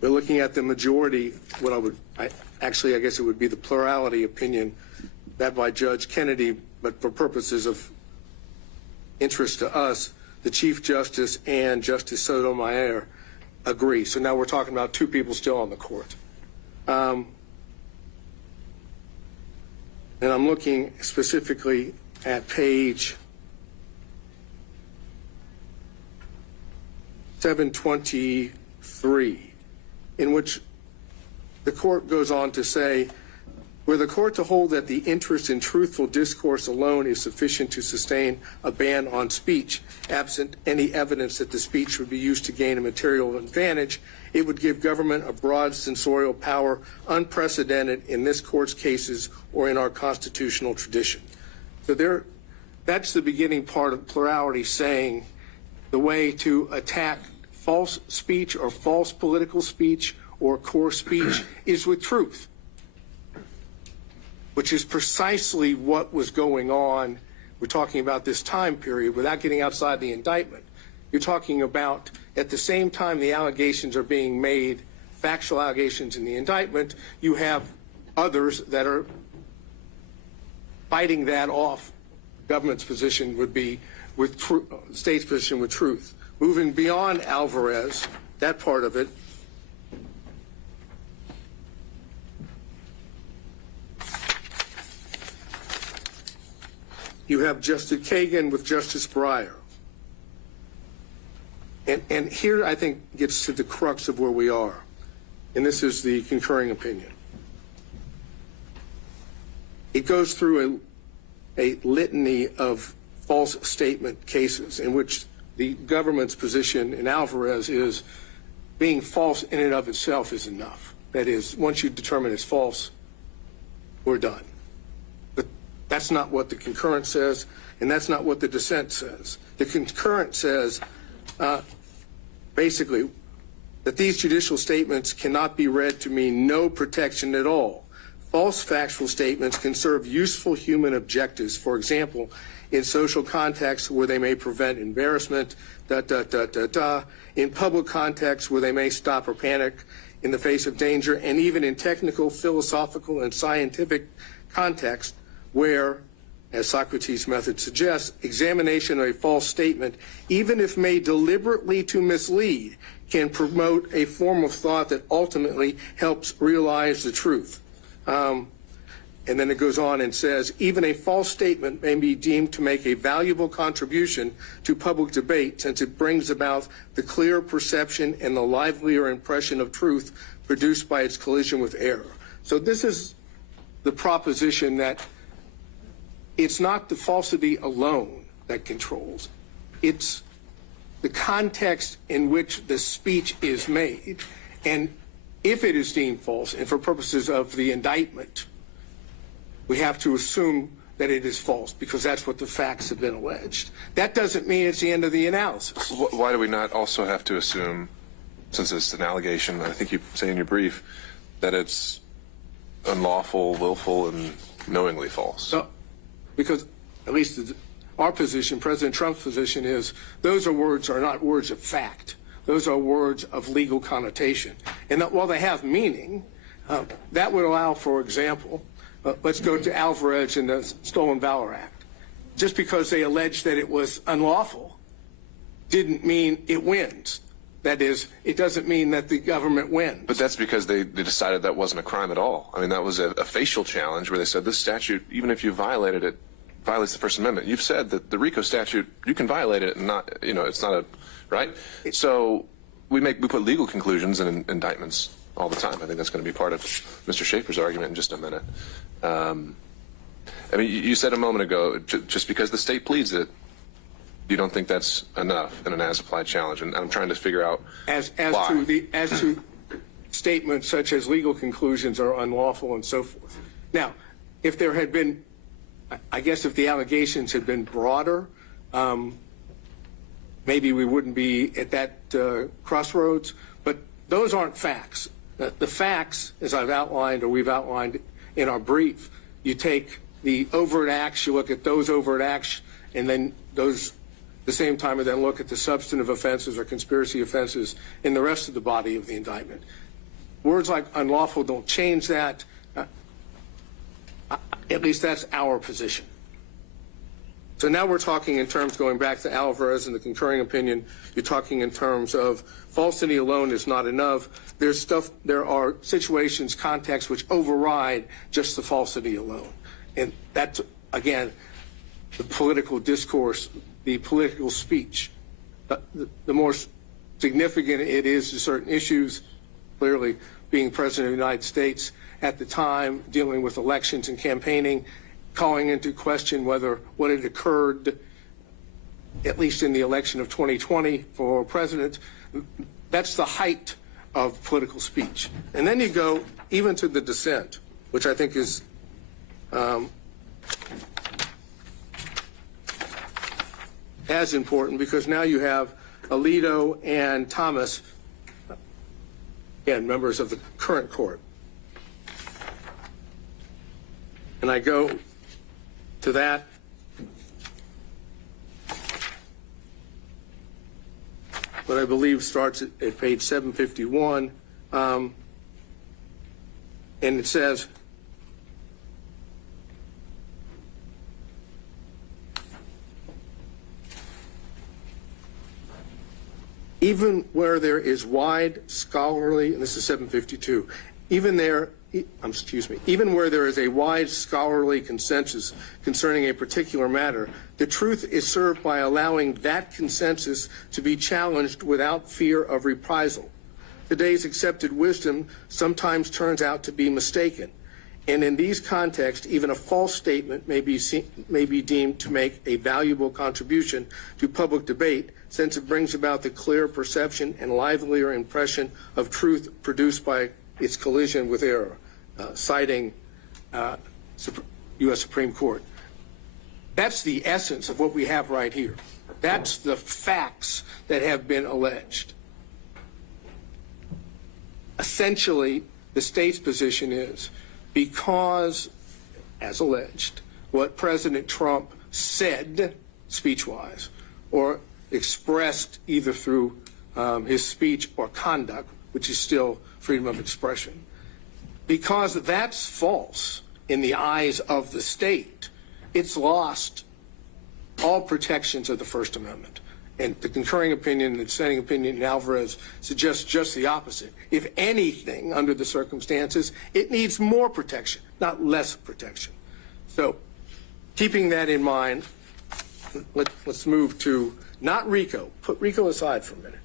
we're looking at the majority, I guess it would be the plurality opinion that by Judge Kennedy, but for purposes of interest to us, the Chief Justice and Justice Sotomayor agree. So now we're talking about two people still on the court. And I'm looking specifically at page 723, in which the court goes on to say, were the court to hold that the interest in truthful discourse alone is sufficient to sustain a ban on speech, absent any evidence that the speech would be used to gain a material advantage, it would give government a broad censorial power unprecedented in this court's cases or in our constitutional tradition. So that's the beginning part of plurality, saying the way to attack false speech or false political speech or core speech is with truth, which is precisely what was going on. We're talking about this time period without getting outside the indictment. You're talking about at the same time the allegations are being made, factual allegations in the indictment, you have others that are fighting that off. Government's position would be with state's position with truth. Moving beyond Alvarez, that part of it, you have Justice Kagan with Justice Breyer. And here I think gets to the crux of where we are. And this is the concurring opinion. It goes through a litany of false statement cases in which the government's position in Alvarez is being false in and of itself is enough. That is, once you determine it's false, we're done. But that's not what the concurrent says, and that's not what the dissent says. The concurrent says, basically, that these judicial statements cannot be read to mean no protection at all. False factual statements can serve useful human objectives, for example, in social contexts where they may prevent embarrassment, in public contexts where they may stop or panic in the face of danger, and even in technical, philosophical, and scientific contexts where, as Socrates' method suggests, examination of a false statement, even if made deliberately to mislead, can promote a form of thought that ultimately helps realize the truth. And then it goes on and says, even a false statement may be deemed to make a valuable contribution to public debate since it brings about the clear perception and the livelier impression of truth produced by its collision with error. So this is the proposition that it's not the falsity alone that controls. It's the context in which the speech is made. And if it is deemed false, and for purposes of the indictment, we have to assume that it is false because that's what the facts have been alleged. That doesn't mean it's the end of the analysis. Why do we not also have to assume, since it's an allegation, I think you say in your brief, that it's unlawful, willful, and knowingly false? No, because at least our position, President Trump's position, is those words are not words of fact. Those are words of legal connotation. And that while they have meaning, that would allow, for example, let's go to Alvarez and the Stolen Valor Act. Just because they alleged that it was unlawful didn't mean it wins. That is, it doesn't mean that the government wins. But that's because they decided that wasn't a crime at all. I mean, that was a facial challenge where they said this statute, even if you violated it, violates the First Amendment. You've said that the RICO statute, you can violate it and not, it's not a, right? So we put legal conclusions in indictments all the time. I think that's going to be part of Mr. Schaefer's argument in just a minute. I mean, you said a moment ago, just because the state pleads it, you don't think that's enough in an as-applied challenge, and I'm trying to figure out why. As to statements such as legal conclusions are unlawful and so forth. Now, if there had been, I guess if the allegations had been broader, maybe we wouldn't be at that crossroads, but those aren't facts. The facts, as I've outlined or we've outlined in our brief, you take the overt acts, you look at those overt acts, and then those, at the same time, and then look at the substantive offenses or conspiracy offenses in the rest of the body of the indictment. Words like unlawful don't change that. At least that's our position. So now we're talking in terms, going back to Alvarez and the concurring opinion, you're talking in terms of falsity alone is not enough. There are situations, contexts which override just the falsity alone. And that's, again, the political discourse, the political speech. The more significant it is to certain issues, clearly being President of the United States at the time, dealing with elections and campaigning, calling into question whether what had occurred, at least in the election of 2020 for president, that's the height of political speech. And then you go even to the dissent, which I think is as important, because now you have Alito and Thomas, again, members of the current court. And I go to that. What I believe starts at page 751, and it says, even where there is wide scholarly, and this is 752, even where there is a wide scholarly consensus concerning a particular matter, the truth is served by allowing that consensus to be challenged without fear of reprisal. Today's accepted wisdom sometimes turns out to be mistaken, and in these contexts, even a false statement may be deemed to make a valuable contribution to public debate, since it brings about the clear perception and livelier impression of truth produced by its collision with error, citing U.S. Supreme Court. That's the essence of what we have right here. That's the facts that have been alleged. Essentially, the state's position is, because, as alleged, what President Trump said speech-wise, or expressed either through his speech or conduct, which is still freedom of expression, because that's false in the eyes of the state, it's lost all protections of the First Amendment. And the concurring opinion and the dissenting opinion in Alvarez suggests just the opposite. If anything, under the circumstances, it needs more protection, not less protection. So, keeping that in mind, let's move to, not RICO. Put RICO aside for a minute.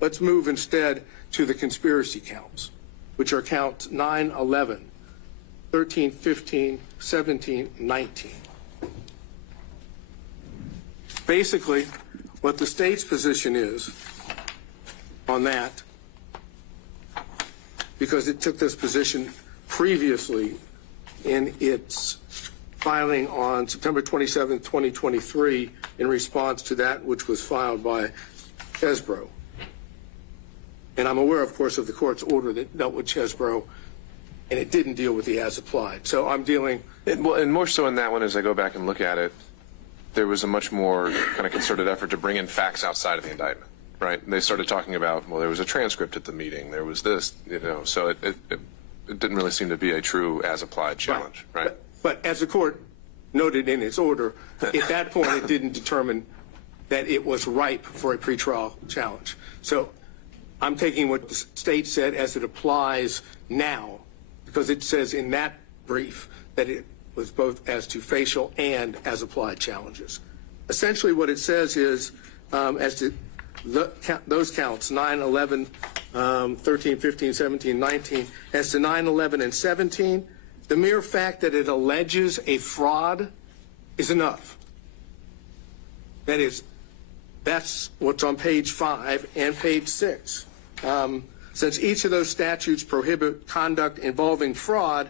Let's move instead to the conspiracy counts, which are counts 9, 11, 13, 15, 17, 19. Basically, what the state's position is on that, because it took this position previously in its filing on September 27, 2023, in response to that which was filed by Chesbrough. And I'm aware, of course, of the court's order that dealt with Chesbrough, and it didn't deal with the as applied. So I'm dealing... And more so in that one, as I go back and look at it, there was a much more kind of concerted effort to bring in facts outside of the indictment, right? And they started talking about, well, there was a transcript at the meeting, there was this, so it didn't really seem to be a true as-applied challenge, right? But as the court noted in its order, at that point it didn't determine that it was ripe for a pretrial challenge. So I'm taking what the state said as it applies now, because it says in that brief that it was both as to facial and as applied challenges. Essentially what it says is, as to those counts, 9, 11, 13, 15, 17, 19, as to 9, 11, and 17, the mere fact that it alleges a fraud is enough. That is, that's what's on page 5 and page 6. Since each of those statutes prohibit conduct involving fraud,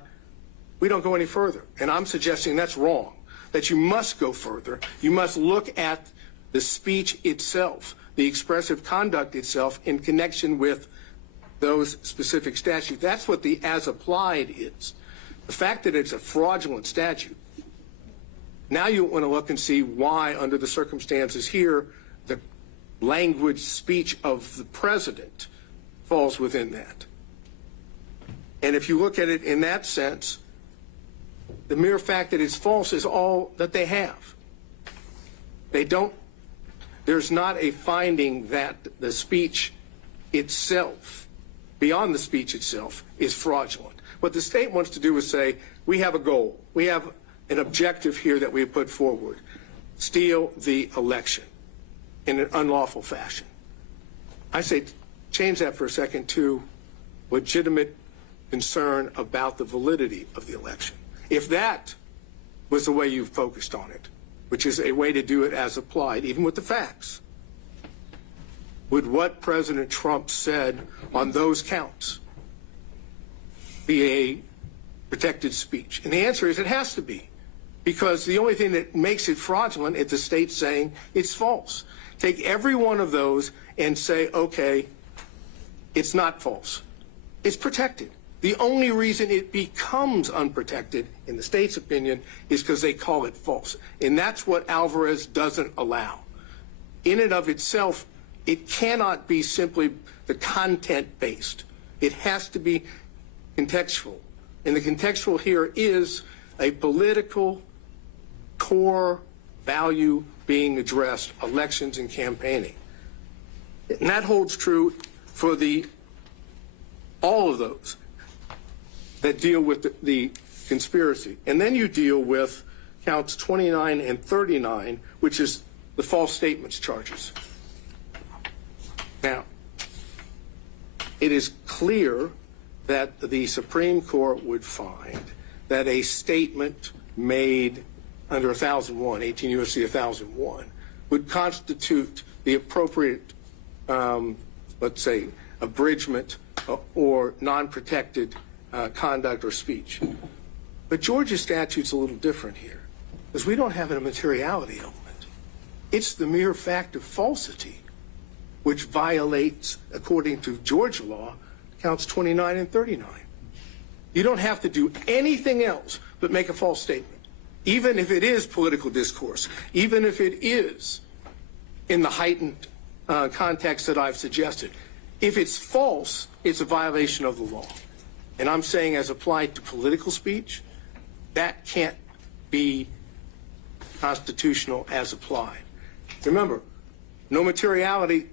we don't go any further. And I'm suggesting that's wrong, that you must go further. You must look at the speech itself, the expressive conduct itself in connection with those specific statutes. That's what the as applied is. The fact that it's a fraudulent statute, now you want to look and see why, under the circumstances here, the language speech of the president falls within that. And if you look at it in that sense, the mere fact that it's false is all that they have. There's not a finding that the speech itself, beyond the speech itself, is fraudulent. What the state wants to do is say, we have a goal. We have an objective here that we have put forward. Steal the election in an unlawful fashion. I say change that for a second to legitimate concern about the validity of the election. If that was the way you focused on it, which is a way to do it as applied, even with the facts, would what President Trump said on those counts be a protected speech? And the answer is it has to be, because the only thing that makes it fraudulent is the state saying it's false. Take every one of those and say, okay, it's not false. It's protected. The only reason it becomes unprotected, in the state's opinion, is because they call it false. And that's what Alvarez doesn't allow. In and of itself, it cannot be simply the content-based. It has to be contextual. And the contextual here is a political core value being addressed, elections and campaigning. And that holds true for all of those that deal with the conspiracy. And then you deal with counts 29 and 39, which is the false statements charges. Now, it is clear that the Supreme Court would find that a statement made under 1001, 18 U.S.C. 1001, would constitute the appropriate, let's say, abridgment or non-protected conduct or speech. But Georgia's statute's a little different here, because we don't have a materiality element. It's the mere fact of falsity which violates, according to Georgia law, counts 29 and 39. You don't have to do anything else but make a false statement, even if it is political discourse, even if it is in the heightened context that I've suggested. If it's false, it's a violation of the law. And I'm saying, as applied to political speech, that can't be constitutional as applied. Remember, no materiality,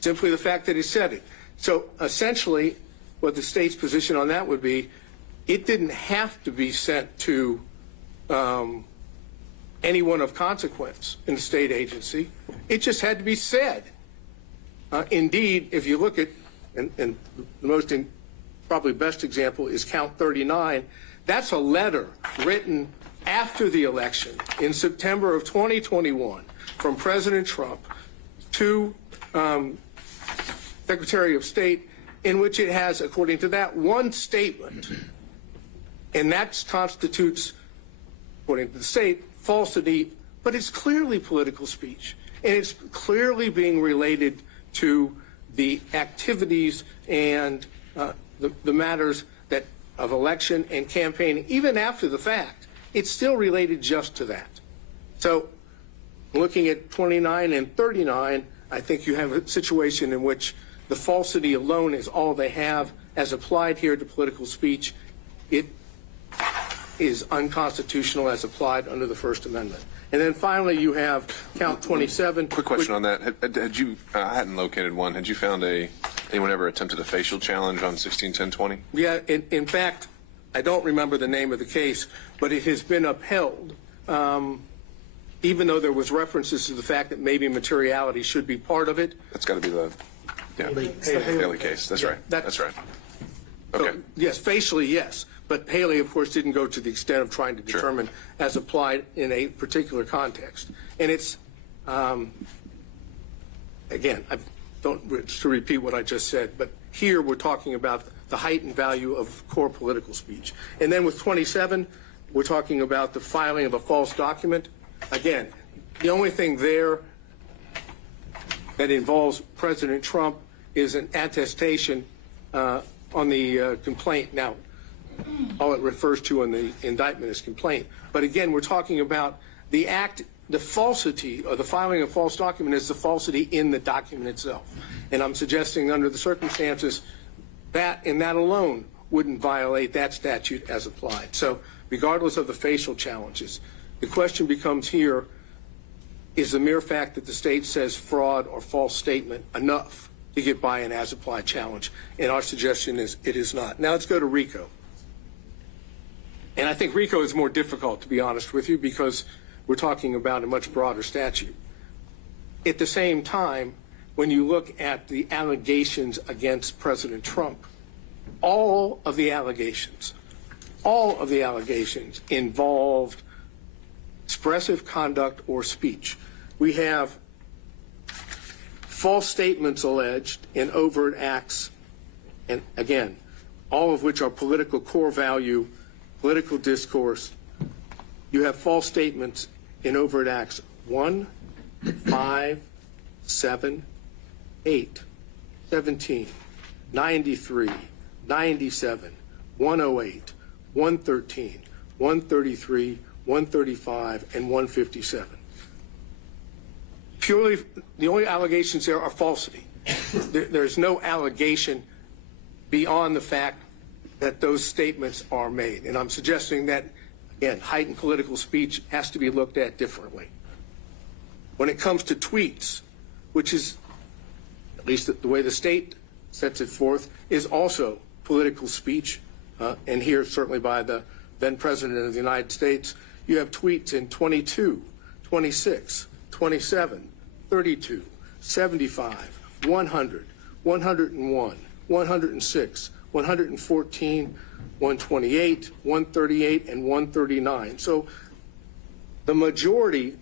simply the fact that he said it. So essentially, what the state's position on that would be, it didn't have to be sent to anyone of consequence in the state agency. It just had to be said. Indeed, if you look at, and the most probably best example is count 39, that's a letter written after the election in September of 2021 from President Trump to Secretary of State, in which it has, according to that, one statement, and that constitutes, according to the state, falsity, but it's clearly political speech, and it's clearly being related to the activities and the matters that of election and campaigning. Even after the fact, it's still related just to that. So looking at 29 and 39, I think you have a situation in which the falsity alone is all they have. As applied here to political speech, it is unconstitutional as applied under the First Amendment. And then finally, you have count 27. Quick question on that. Had you, I hadn't located one. Had you found anyone ever attempted a facial challenge on 161020? Yeah, in fact, I don't remember the name of the case, but it has been upheld, even though there was references to the fact that maybe materiality should be part of it. That's got to be the Haley case. That's right. That's right. Okay. So, yes, facially, yes. But Haley, of course, didn't go to the extent of trying to determine as applied in a particular context. And it's, again, I don't to repeat what I just said, but here we're talking about the heightened value of core political speech. And then with 27, we're talking about the filing of a false document. Again, the only thing there that involves President Trump is an attestation on the complaint. Now, all it refers to in the indictment is complaint. But again, we're talking about the act, the falsity, or the filing of false document is the falsity in the document itself. And I'm suggesting under the circumstances that and that alone wouldn't violate that statute as applied. So regardless of the facial challenges, the question becomes here, is the mere fact that the state says fraud or false statement enough to get by an as-applied challenge? And our suggestion is it is not. Now let's go to RICO. And I think RICO is more difficult, to be honest with you, because we're talking about a much broader statute. At the same time, when you look at the allegations against President Trump, all of the allegations involved expressive conduct or speech. We have false statements alleged in overt acts, and again, all of which are political core value, political discourse. You have false statements in overt acts 1, 5, 7, 8, 17, 93, 97, 108, 113, 133, 135, and 157. Purely, the only allegations there are falsity. There's no allegation beyond the fact that those statements are made. And I'm suggesting that, again, heightened political speech has to be looked at differently. When it comes to tweets, which is, at least the way the state sets it forth, is also political speech, and here certainly by the then President of the United States, you have tweets in 22, 26, 27, 32, 75, 100, 101, 106, 114, 128, 138, and 139. So the majority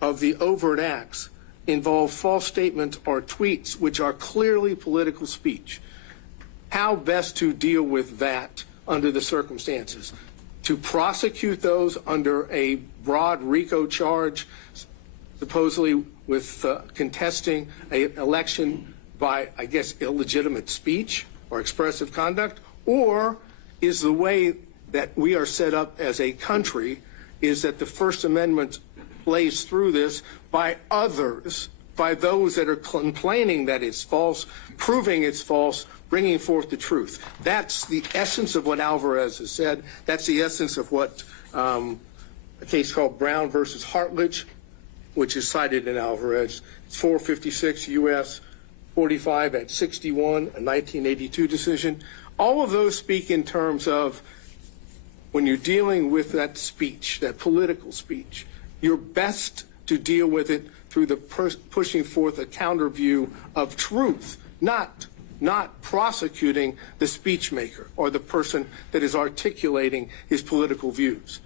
of the overt acts involve false statements or tweets which are clearly political speech. How best to deal with that under the circumstances? To prosecute those under a broad RICO charge, supposedly with contesting an election by, I guess, illegitimate speech or expressive conduct? Or is the way that we are set up as a country is that the First Amendment plays through this by others, by those that are complaining that it's false, proving it's false, bringing forth the truth? That's the essence of what Alvarez has said. That's the essence of what a case called Brown versus Hartledge, which is cited in Alvarez. It's 456 U.S. 45 at 61, a 1982 decision. All of those speak in terms of when you're dealing with that speech, that political speech, you're best to deal with it through the pushing forth a counter view of truth, not prosecuting the speech maker or the person that is articulating his political views.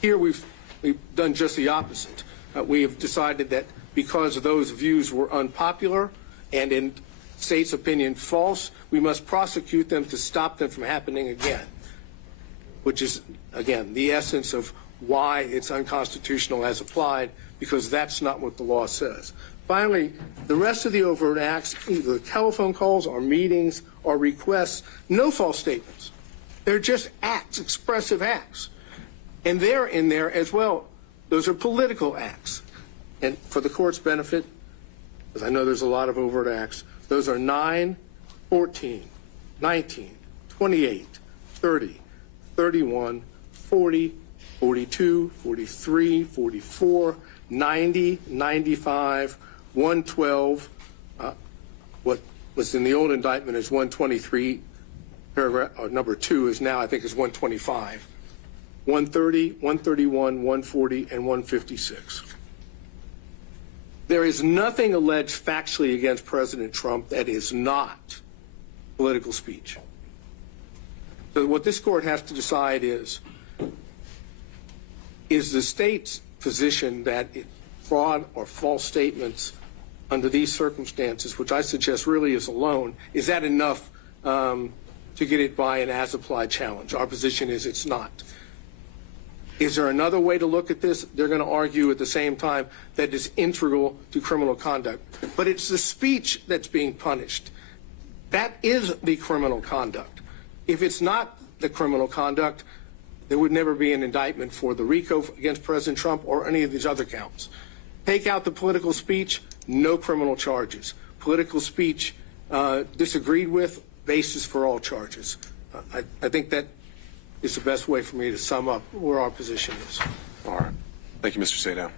Here we've done just the opposite. We have decided that because those views were unpopular and in state's opinion false, we must prosecute them to stop them from happening again, which is, again, the essence of why it's unconstitutional as applied, because that's not what the law says. Finally, the rest of the overt acts, either telephone calls or meetings or requests, no false statements. They're just acts, expressive acts. And they're in there as well. Those are political acts. And for the court's benefit, because I know there's a lot of overt acts, those are 9, 14, 19, 28, 30, 31, 40, 42, 43, 44, 90, 95, 112, what was in the old indictment is 123, paragraph, or number 2 is now, I think, is 125, 130, 131, 140, and 156. There is nothing alleged factually against President Trump that is not political speech. So what this court has to decide is the state's position that fraud or false statements under these circumstances, which I suggest really is alone, is that enough to get it by an as-applied challenge? Our position is it's not. Is there another way to look at this? They're going to argue at the same time that it's integral to criminal conduct. But it's the speech that's being punished. That is the criminal conduct. If it's not the criminal conduct, there would never be an indictment for the RICO against President Trump or any of these other counts. Take out the political speech, no criminal charges. Political speech disagreed with, basis for all charges. I think that is the best way for me to sum up where our position is. All right. Thank you, Mr. Sadow.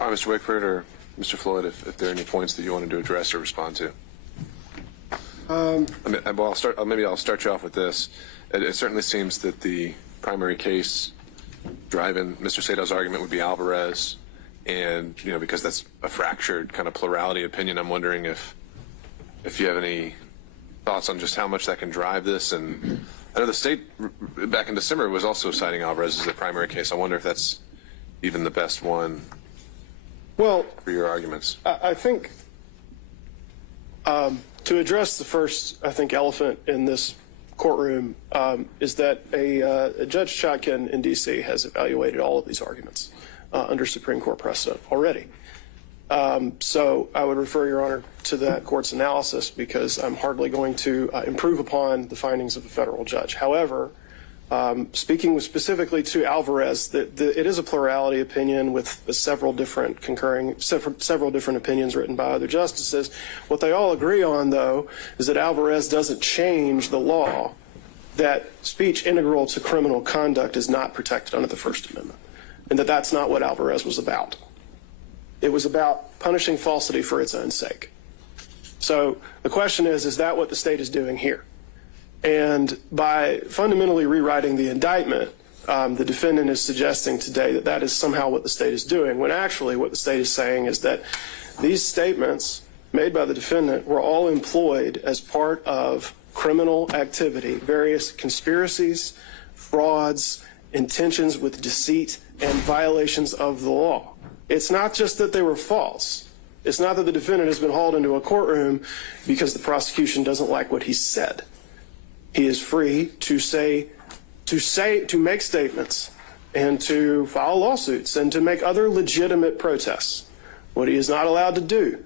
All right, Mr. Wickford or Mr. Floyd, if there are any points that you wanted to address or respond to. Maybe I'll start you off with this. It certainly seems that the primary case driving Mr. Sadow's argument would be Alvarez, and because that's a fractured kind of plurality opinion, I'm wondering if you have any thoughts on just how much that can drive this. And I know the state back in December was also citing Alvarez as the primary case. I wonder if that's even the best one. Well, for your arguments. I think to address the first, elephant in this courtroom is that a Judge Chotkin in D.C. has evaluated all of these arguments under Supreme Court precedent already. So I would refer, Your Honor, to that court's analysis because I'm hardly going to improve upon the findings of a federal judge. However, speaking specifically to Alvarez, it is a plurality opinion with several different opinions written by other justices. What they all agree on, though, is that Alvarez doesn't change the law that speech integral to criminal conduct is not protected under the First Amendment, and that that's not what Alvarez was about. It was about punishing falsity for its own sake. So the question is that what the state is doing here? And by fundamentally rewriting the indictment, the defendant is suggesting today that that is somehow what the state is doing, when actually what the state is saying is that these statements made by the defendant were all employed as part of criminal activity, various conspiracies, frauds, intentions with deceit, and violations of the law. It's not just that they were false. It's not that the defendant has been hauled into a courtroom because the prosecution doesn't like what he said. He is free to make statements and to file lawsuits and to make other legitimate protests. What he is not allowed to do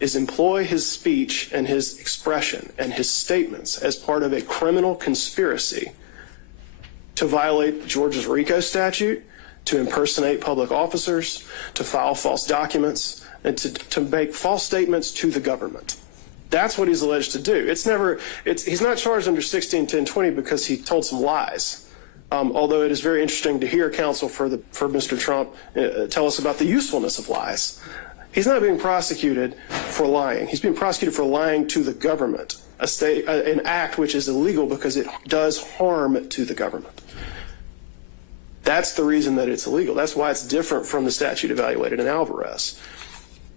is employ his speech and his expression and his statements as part of a criminal conspiracy to violate Georgia's RICO statute, to impersonate public officers, to file false documents, and to make false statements to the government. That's what he's alleged to do. He's not charged under 161020 because he told some lies. Although it is very interesting to hear counsel for Mr. Trump tell us about the usefulness of lies. He's not being prosecuted for lying. He's being prosecuted for lying to the government, an act which is illegal because it does harm to the government. That's the reason that it's illegal. That's why it's different from the statute evaluated in Alvarez.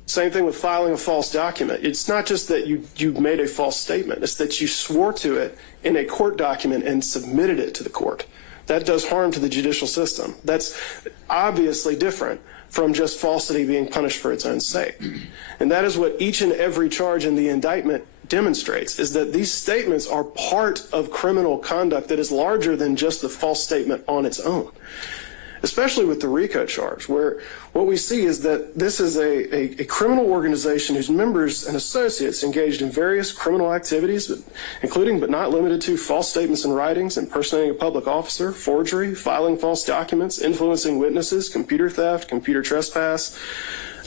Same thing with filing a false document. It's not just that you made a false statement. It's that you swore to it in a court document and submitted it to the court. That does harm to the judicial system. That's obviously different from just falsity being punished for its own sake. And that is what each and every charge in the indictment demonstrates, is that these statements are part of criminal conduct that is larger than just the false statement on its own. Especially with the RICO charge, where what we see is that this is a criminal organization whose members and associates engaged in various criminal activities, including but not limited to false statements and writings, impersonating a public officer, forgery, filing false documents, influencing witnesses, computer theft, computer trespass,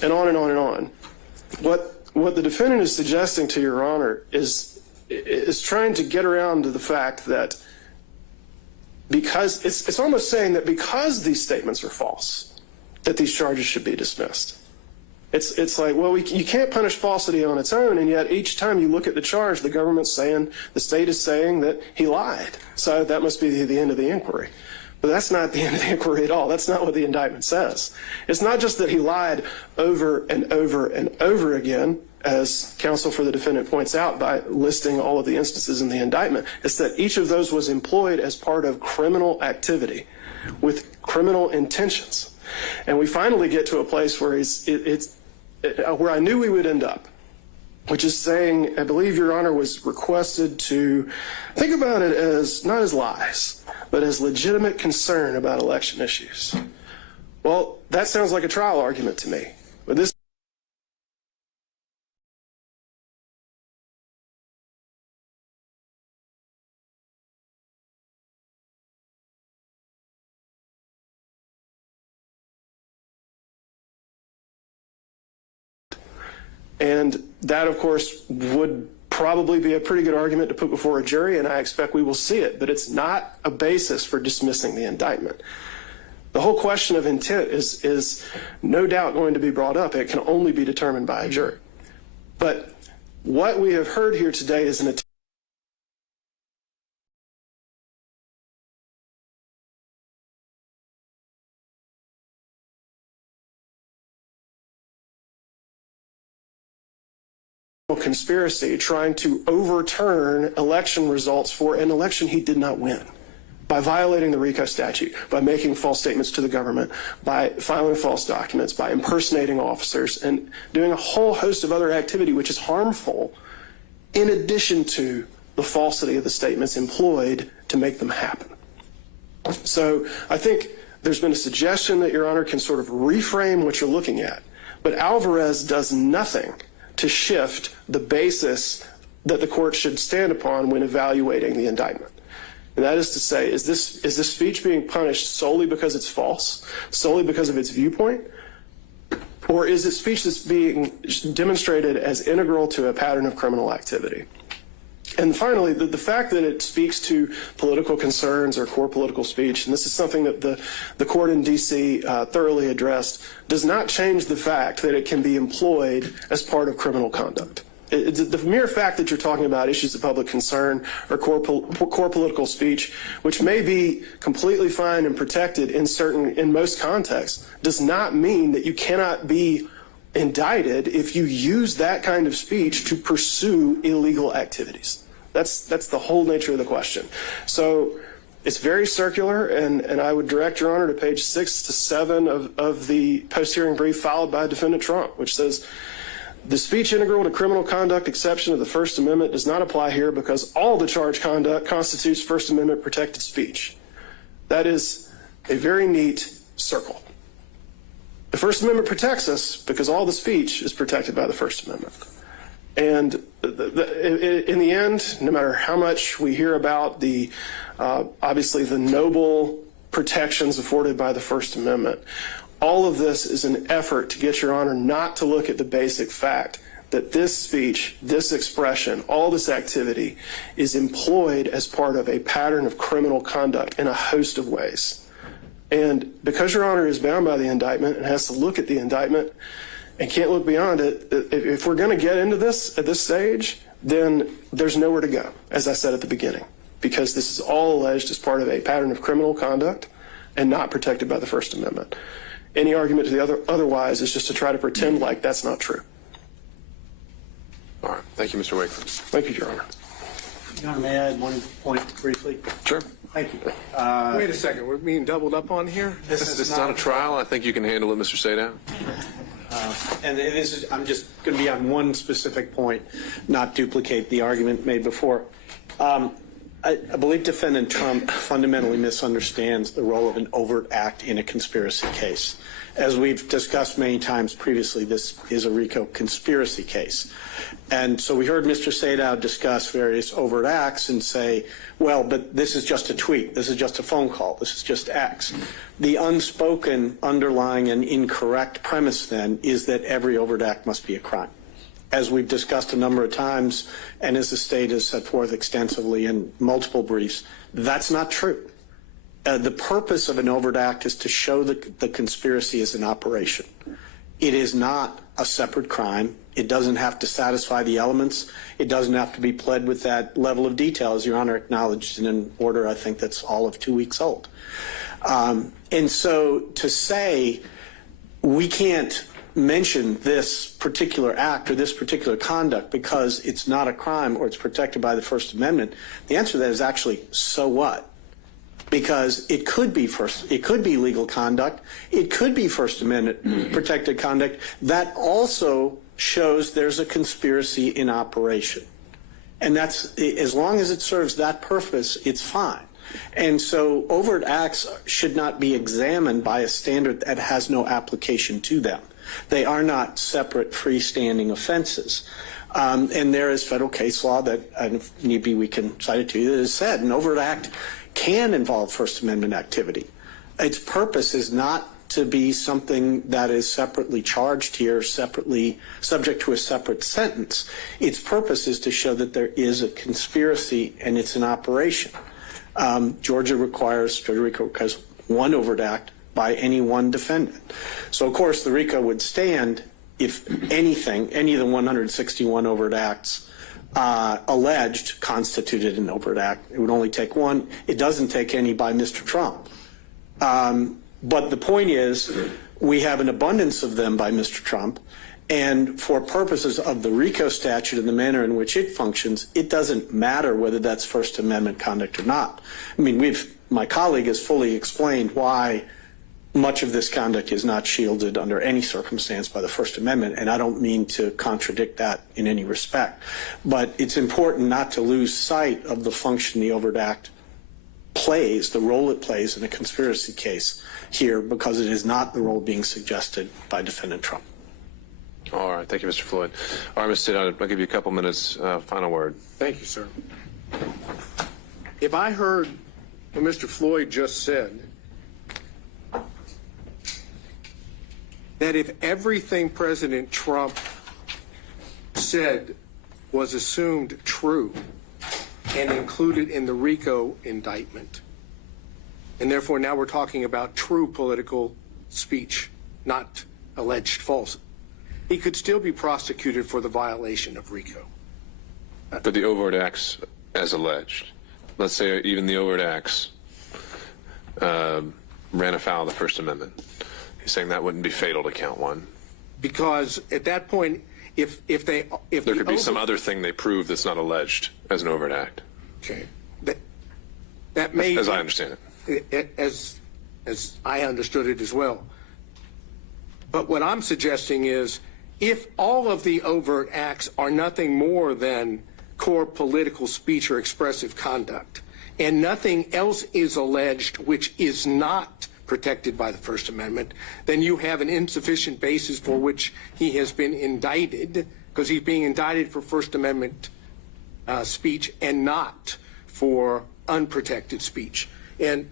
and on and on and on. What the defendant is suggesting to Your Honor is trying to get around to the fact that because it's almost saying that because these statements are false, that these charges should be dismissed. It's like, well, you can't punish falsity on its own, and yet each time you look at the charge, the state is saying that he lied. So that must be the end of the inquiry. But that's not the end of the inquiry at all. That's not what the indictment says. It's not just that he lied over and over and over again, as counsel for the defendant points out by listing all of the instances in the indictment. It's that each of those was employed as part of criminal activity with criminal intentions. And we finally get to a place where where I knew we would end up, which is saying, I believe Your Honor was requested to think about it as not as lies, but as legitimate concern about election issues. Well, that sounds like a trial argument to me. But this and that, of course, would probably be a pretty good argument to put before a jury, and I expect we will see it, but it's not a basis for dismissing the indictment. The whole question of intent is no doubt going to be brought up. It can only be determined by a jury. But what we have heard here today is an attempt conspiracy trying to overturn election results for an election he did not win by violating the RICO statute, by making false statements to the government, by filing false documents, by impersonating officers, and doing a whole host of other activity which is harmful in addition to the falsity of the statements employed to make them happen. So I think there's been a suggestion that Your Honor can sort of reframe what you're looking at, but Alvarez does nothing to shift the basis that the court should stand upon when evaluating the indictment. And that is to say, is this speech being punished solely because it's false, solely because of its viewpoint, or is it speech that's being demonstrated as integral to a pattern of criminal activity? And finally, the fact that it speaks to political concerns or core political speech, and this is something that the court in D.C. Thoroughly addressed, does not change the fact that it can be employed as part of criminal conduct. The mere fact that you're talking about issues of public concern or core political speech, which may be completely fine and protected in most contexts, does not mean that you cannot be indicted if you use that kind of speech to pursue illegal activities. That's the whole nature of the question. So it's very circular, and I would direct Your Honor to page 6 to 7 of the post-hearing brief filed by Defendant Trump, which says, the speech integral to criminal conduct exception of the First Amendment does not apply here because all the charged conduct constitutes First Amendment protected speech. That is a very neat circle. The First Amendment protects us because all the speech is protected by the First Amendment. And in the end, no matter how much we hear about obviously the noble protections afforded by the First Amendment, all of this is an effort to get Your Honor not to look at the basic fact that this speech, this expression, all this activity is employed as part of a pattern of criminal conduct in a host of ways. And because Your Honor is bound by the indictment and has to look at the indictment and can't look beyond it, if we're going to get into this at this stage, then there's nowhere to go, as I said at the beginning, because this is all alleged as part of a pattern of criminal conduct and not protected by the First Amendment. Any argument to the otherwise is just to try to pretend like that's not true. All right. Thank you, Mr. Wakeland. Thank you, Your Honor. Your Honor, may I add one point briefly? Sure. Thank you. Wait a second. We're being doubled up on here? This is not a trial. I think you can handle it, Mr. Sadow. And I'm just going to be on one specific point, not duplicate the argument made before. I believe Defendant Trump fundamentally misunderstands the role of an overt act in a conspiracy case. As we've discussed many times previously, this is a RICO conspiracy case. And so we heard Mr. Sadow discuss various overt acts and say, well, but this is just a tweet, this is just a phone call, this is just X. The unspoken underlying and incorrect premise then is that every overt act must be a crime. As we've discussed a number of times, and as the state has set forth extensively in multiple briefs, that's not true. The purpose of an overt act is to show that the conspiracy is an operation. It is not a separate crime. It doesn't have to satisfy the elements. It doesn't have to be pled with that level of detail, as Your Honor acknowledged in an order I think that's all of 2 weeks old. And so to say we can't mention this particular act or this particular conduct because it's not a crime or it's protected by the First Amendment, the answer to that is actually, so what? Because it could be legal conduct, it could be First Amendment protected conduct that also shows there's a conspiracy in operation. And that's, as long as it serves that purpose, it's fine. And so overt acts should not be examined by a standard that has no application to them. They are not separate freestanding offenses. And there is federal case law that, if need be, we can cite it to you, that has said an overt act can involve First Amendment activity. Its purpose is not to be something that is separately charged here, separately subject to a separate sentence. Its purpose is to show that there is a conspiracy and it's an operation. Georgia RICO requires one overt act by any one defendant. So, of course, the RICO would stand if anything, any of the 161 overt acts alleged constituted an overt act. It would only take one. It doesn't take any by Mr. Trump. But the point is, we have an abundance of them by Mr. Trump, and for purposes of the RICO statute and the manner in which it functions, it doesn't matter whether that's First Amendment conduct or not. I mean, my colleague has fully explained why much of this conduct is not shielded under any circumstance by the First Amendment, and I don't mean to contradict that in any respect. But it's important not to lose sight of the function the overt act plays, the role it plays in a conspiracy case here, because it is not the role being suggested by Defendant Trump. All right. Thank you, Mr. Floyd. All right, Mr. State, I'll give you a couple minutes. Final word. Thank you, sir. If I heard what Mr. Floyd just said, that if everything President Trump said was assumed true and included in the RICO indictment, and therefore now we're talking about true political speech, not alleged false, he could still be prosecuted for the violation of RICO. For the overt acts as alleged. Let's say even the overt acts ran afoul of the First Amendment. He's saying that wouldn't be fatal to count one. Because at that point, if there could be some other thing they prove that's not alleged as an overt act. Okay, that may, as I understand it, as I understood it as well. But what I'm suggesting is, if all of the overt acts are nothing more than core political speech or expressive conduct, and nothing else is alleged which is not protected by the First Amendment, then you have an insufficient basis for which he has been indicted, because he's being indicted for First Amendment speech and not for unprotected speech. And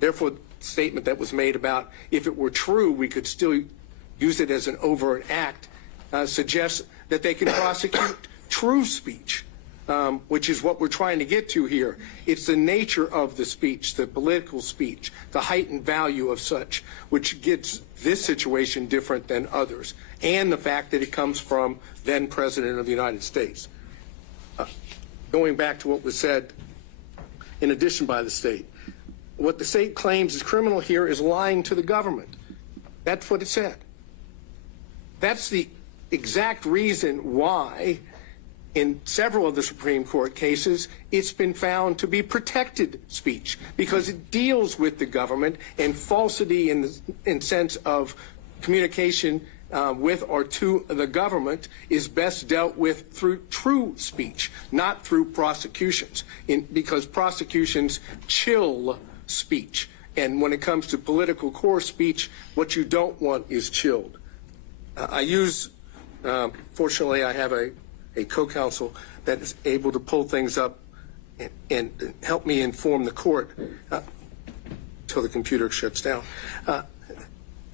therefore, the statement that was made about if it were true, we could still use it as an overt act, suggests that they can prosecute true speech, which is what we're trying to get to here. It's the nature of the speech, the political speech, the heightened value of such, which gets this situation different than others, and the fact that it comes from then President of the United States. Going back to what was said in addition by the state, what the state claims is criminal here is lying to the government. That's what it said. That's the exact reason why in several of the Supreme Court cases, it's been found to be protected speech, because it deals with the government, and falsity in sense of communication with or to the government is best dealt with through true speech, not through prosecutions, because prosecutions chill speech. And when it comes to political core speech, what you don't want is chilled. Fortunately, I have a co-counsel that is able to pull things up and help me inform the court until the computer shuts down.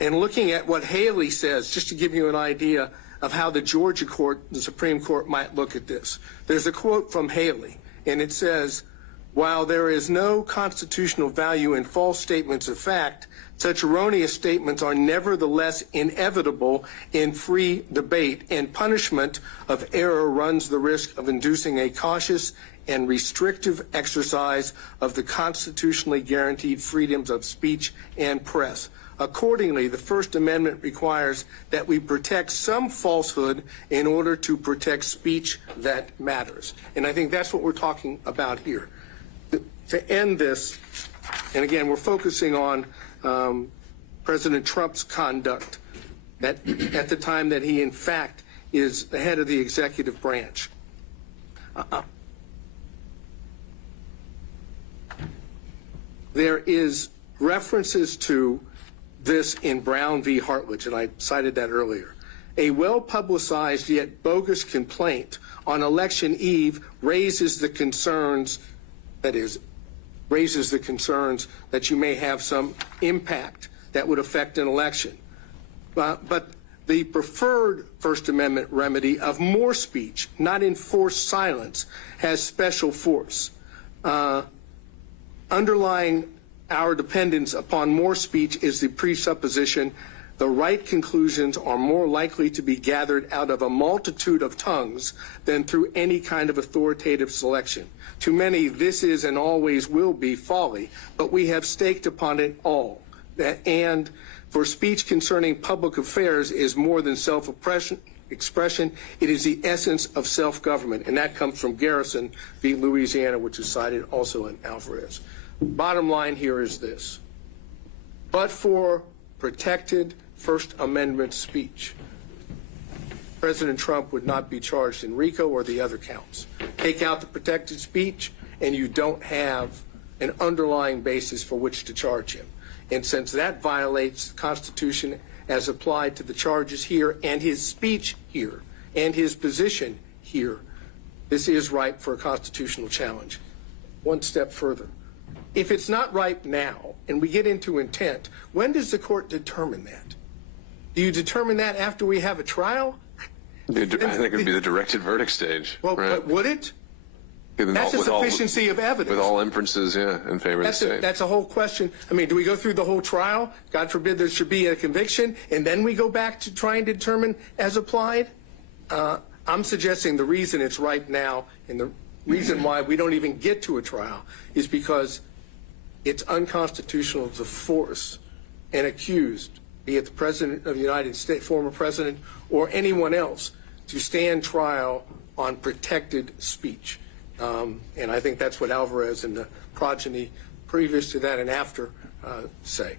And looking at what Haley says, just to give you an idea of how the Georgia court, the Supreme Court, might look at this. There's a quote from Haley, and it says, "While there is no constitutional value in false statements of fact, such erroneous statements are nevertheless inevitable in free debate, and punishment of error runs the risk of inducing a cautious and restrictive exercise of the constitutionally guaranteed freedoms of speech and press. Accordingly, the First Amendment requires that we protect some falsehood in order to protect speech that matters." And I think that's what we're talking about here. To end this, and again, we're focusing on President Trump's conduct at the time that he, in fact, is the head of the executive branch. There is references to this in Brown v. Hartledge, and I cited that earlier. A well-publicized yet bogus complaint on election eve raises the concerns, that you may have some impact that would affect an election. But the preferred First Amendment remedy of more speech, not enforced silence, has special force. Underlying our dependence upon more speech is the presupposition the right conclusions are more likely to be gathered out of a multitude of tongues than through any kind of authoritative selection. To many, this is and always will be folly, but we have staked upon it all. And for speech concerning public affairs is more than self-expression. It is the essence of self-government, and that comes from Garrison v. Louisiana, which is cited also in Alvarez. Bottom line here is this. But for protected First Amendment speech, President Trump would not be charged in RICO or the other counts. Take out the protected speech, and you don't have an underlying basis for which to charge him. And since that violates the Constitution as applied to the charges here and his speech here and his position here, this is ripe for a constitutional challenge. One step further. If it's not ripe now and we get into intent, when does the court determine that? Do you determine that after we have a trial? I think it would be the directed verdict stage. Well, right? but would it? That's a sufficiency of evidence. With all inferences, yeah, in favor of the state. That's a whole question. I mean, do we go through the whole trial? God forbid there should be a conviction, and then we go back to try and determine as applied? I'm suggesting the reason it's ripe now and the reason why we don't even get to a trial is because it's unconstitutional to force an accused, be it the President of the United States, former President, or anyone else, to stand trial on protected speech. And I think that's what Alvarez and the progeny previous to that and after say.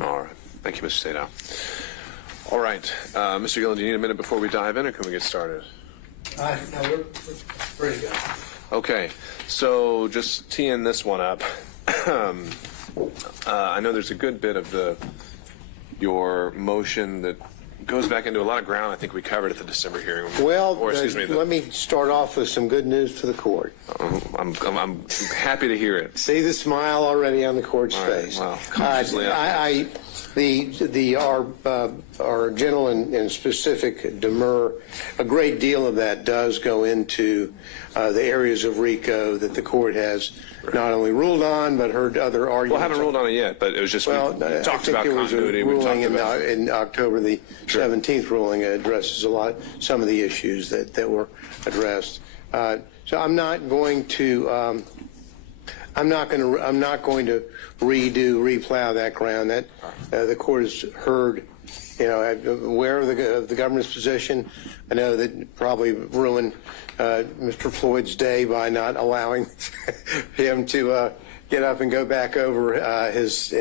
All right. Thank you, Mr. Sadow. All right. Mr. Gillen, do you need a minute before we dive in, or can we get started? No, we're ready to go. Okay. So just teeing this one up. I know there's a good bit of your motion that goes back into a lot of ground I think we covered at the December hearing. Well, let me start off with some good news for the court. I'm happy to hear it. See the smile already on the court's face. Well, consciously our general and specific demur, a great deal of that does go into the areas of RICO that the court has not only ruled on but heard other arguments. Well, I haven't ruled on it yet, but it was just we talked about continuity. We talked about in October the 17th ruling addresses some of the issues that were addressed. So I'm not going to replow that ground. That the court has heard. Aware of the government's position. I know that probably ruined Mr. Floyd's day by not allowing him to get up and go back over his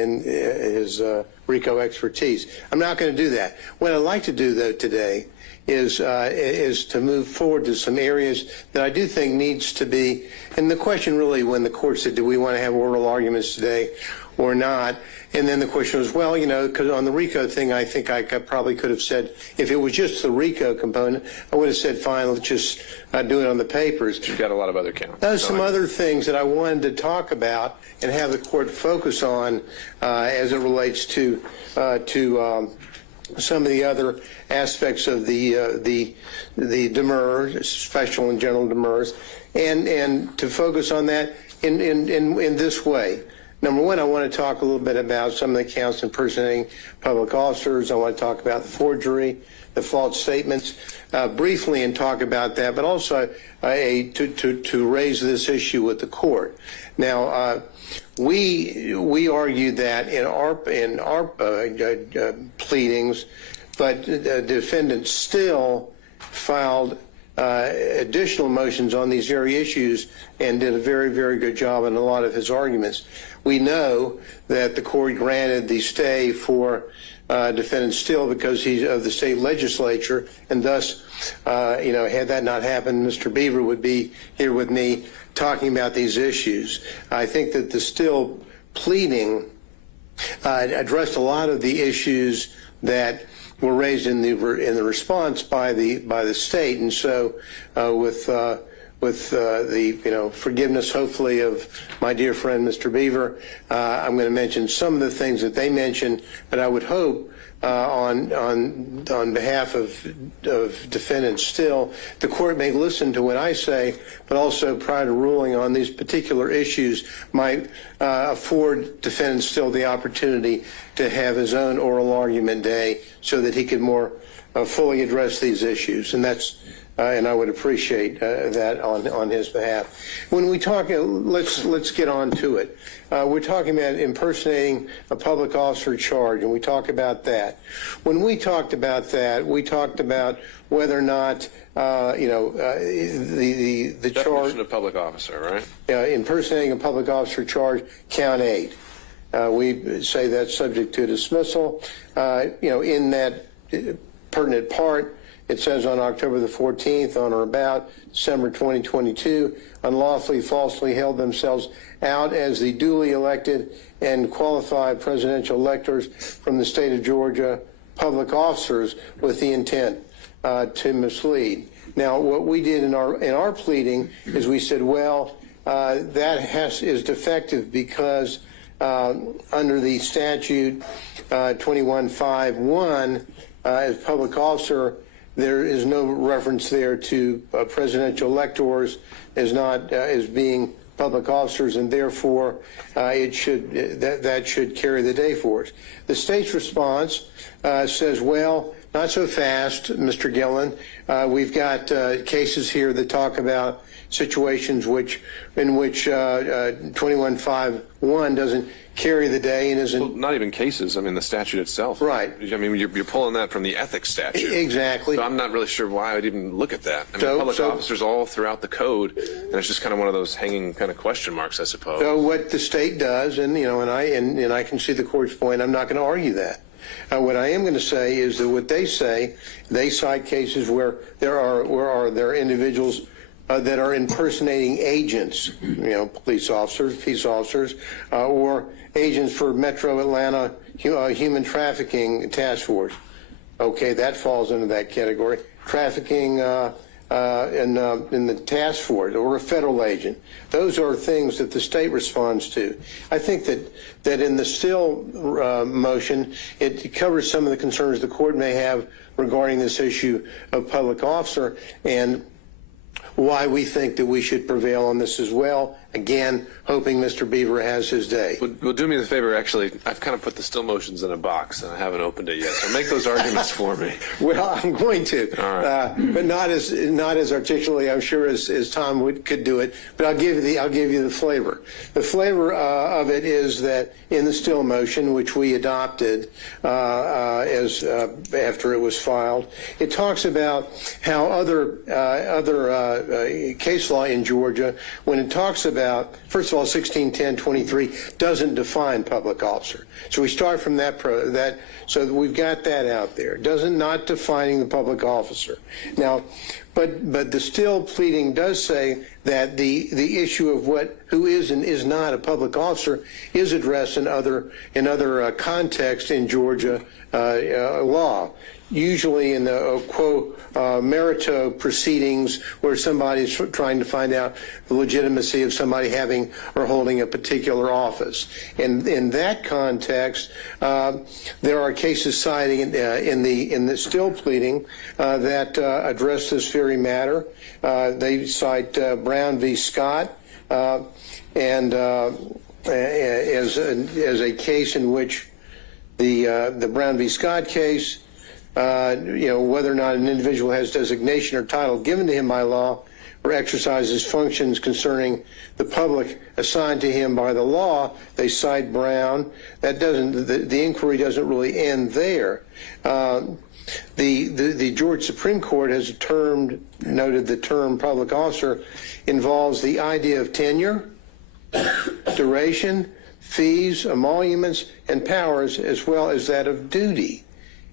RICO expertise. I'm not going to do that. What I'd like to do, though, today is to move forward to some areas that I do think needs to be. And the question really, when the court said, do we want to have oral arguments today or not? And then the question was, well, because on the RICO thing, I think I probably could have said, if it was just the RICO component, I would have said, fine, let's just do it on the papers. You've got a lot of other counts. There's some other things that I wanted to talk about and have the court focus on as it relates to some of the other aspects of the demur, special and general demurs, and to focus on that in this way. Number one, I want to talk a little bit about some of the counts impersonating public officers. I want to talk about the forgery, the false statements, briefly, and talk about that, but also to raise this issue with the court. Now, we argued that in our pleadings, but the defendant still filed additional motions on these very issues and did a very, very good job in a lot of his arguments. We know that the court granted the stay for defendant Still because he's of the state legislature, and thus, had that not happened, Mr. Beaver would be here with me talking about these issues. I think that the Still pleading addressed a lot of the issues that were raised in the response by the state, and so with with the forgiveness, hopefully, of my dear friend Mr. Beaver, I'm going to mention some of the things that they mentioned, but I would hope on behalf of defendants Still, the court may listen to what I say, but also prior to ruling on these particular issues might afford defendant Still the opportunity to have his own oral argument day so that he could more fully address these issues. And that's and I would appreciate that on his behalf. When we talk, let's get on to it. We're talking about impersonating a public officer charge, and we talk about that. When we talked about that, we talked about whether or not the charge Definition of public officer, right? Impersonating a public officer charge, count 8. We say that's subject to dismissal. In that pertinent part, it says on October the 14th, on or about December 2022, unlawfully, falsely held themselves out as the duly elected and qualified presidential electors from the state of Georgia, public officers with the intent to mislead. Now, what we did in our pleading is we said, well, that is defective because under the statute 2151, as public officer, there is no reference there to presidential electors as being public officers, and therefore that should carry the day for us. The state's response says, well, not so fast, Mr. Gillen. We've got cases here that talk about situations in which 2151 doesn't carry the day and isn't. Well, not even cases. I mean, the statute itself. Right. I mean, you're pulling that from the ethics statute. Exactly. So I'm not really sure why I'd even look at that. I mean, public officers all throughout the code, and it's just kind of one of those hanging kind of question marks, I suppose. So what the state does, and I can see the court's point. I'm not going to argue that. What I am going to say is that what they say, they cite cases where there are individuals that are impersonating agents, police officers, peace officers, or agents for Metro Atlanta Human Trafficking Task Force. Okay, that falls into that category. Trafficking in the task force or a federal agent. Those are things that the state responds to. I think that in the Still motion, it covers some of the concerns the court may have regarding this issue of public officer and why we think that we should prevail on this as well. Again, hoping Mr. Beaver has his day. Well, do me the favor, actually, I've kind of put the Still motions in a box, and I haven't opened it yet, so make those arguments for me. Well, I'm going to, all right. but not as articulately, I'm sure, as Tom could do it. But I'll give you the flavor. The flavor of it is that in the Still motion, which we adopted after it was filed, it talks about how other case law in Georgia, when it talks about, first of all, 1610-23 doesn't define public officer. So we start from that, so that we've got that out there. Not defining the public officer. Now, but the Still pleading does say that the issue of who is and is not a public officer is addressed in other contexts in Georgia law. Usually in the quo merito proceedings where somebody's trying to find out the legitimacy of somebody having or holding a particular office. And in that context, there are cases citing in the Still pleading that address this very matter. They cite Brown v. Scott and as a case in which the Brown v. Scott case, whether or not an individual has designation or title given to him by law or exercises functions concerning the public assigned to him by the law, they cite Brown. That doesn't, the inquiry doesn't really end there. The Georgia Supreme Court has noted the term public officer involves the idea of tenure, duration, fees, emoluments, and powers, as well as that of duty.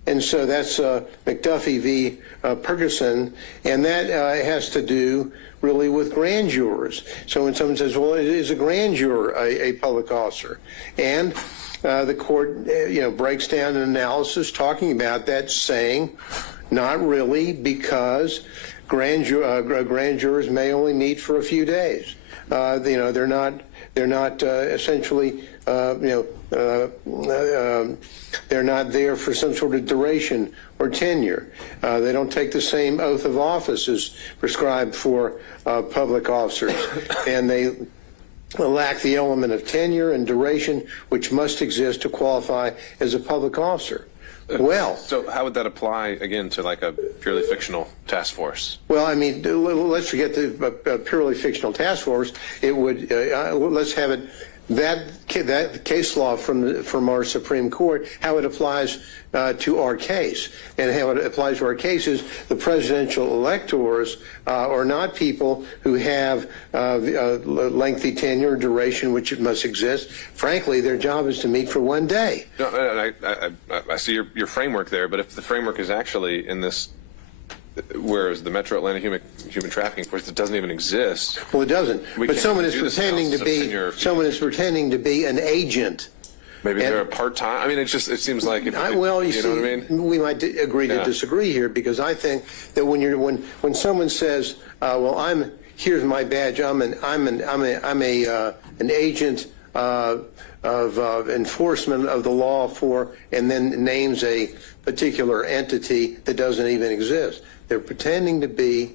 And so that's McDuffie v. Ferguson, and that has to do really with grand jurors. So when someone says, well, is a grand juror a public officer? And the court, breaks down an analysis talking about that, saying not really, because grand jurors may only meet for a few days. They're not essentially, they're not there for some sort of duration or tenure. They don't take the same oath of office as prescribed for public officers, and they lack the element of tenure and duration which must exist to qualify as a public officer. Well, so how would that apply again to like a purely fictional task force? well, I mean, let's forget the purely fictional task force. It would let's have it that case law from our Supreme Court, how it applies to our case, and how it applies to our case is the presidential electors are not people who have lengthy tenure, duration, which it must exist. Frankly, their job is to meet for one day. No, I see your framework there, but if the framework is actually in this, whereas the Metro Atlanta Human Trafficking Force, it doesn't even exist. Well, it doesn't. But someone is pretending to be an agent. Maybe they're a part-time. I mean, it seems like. You know what I mean? We might agree to disagree here, because I think that when someone says, "Well, here's my badge. I'm an agent of enforcement of the law for," and then names a particular entity that doesn't even exist. They're pretending to be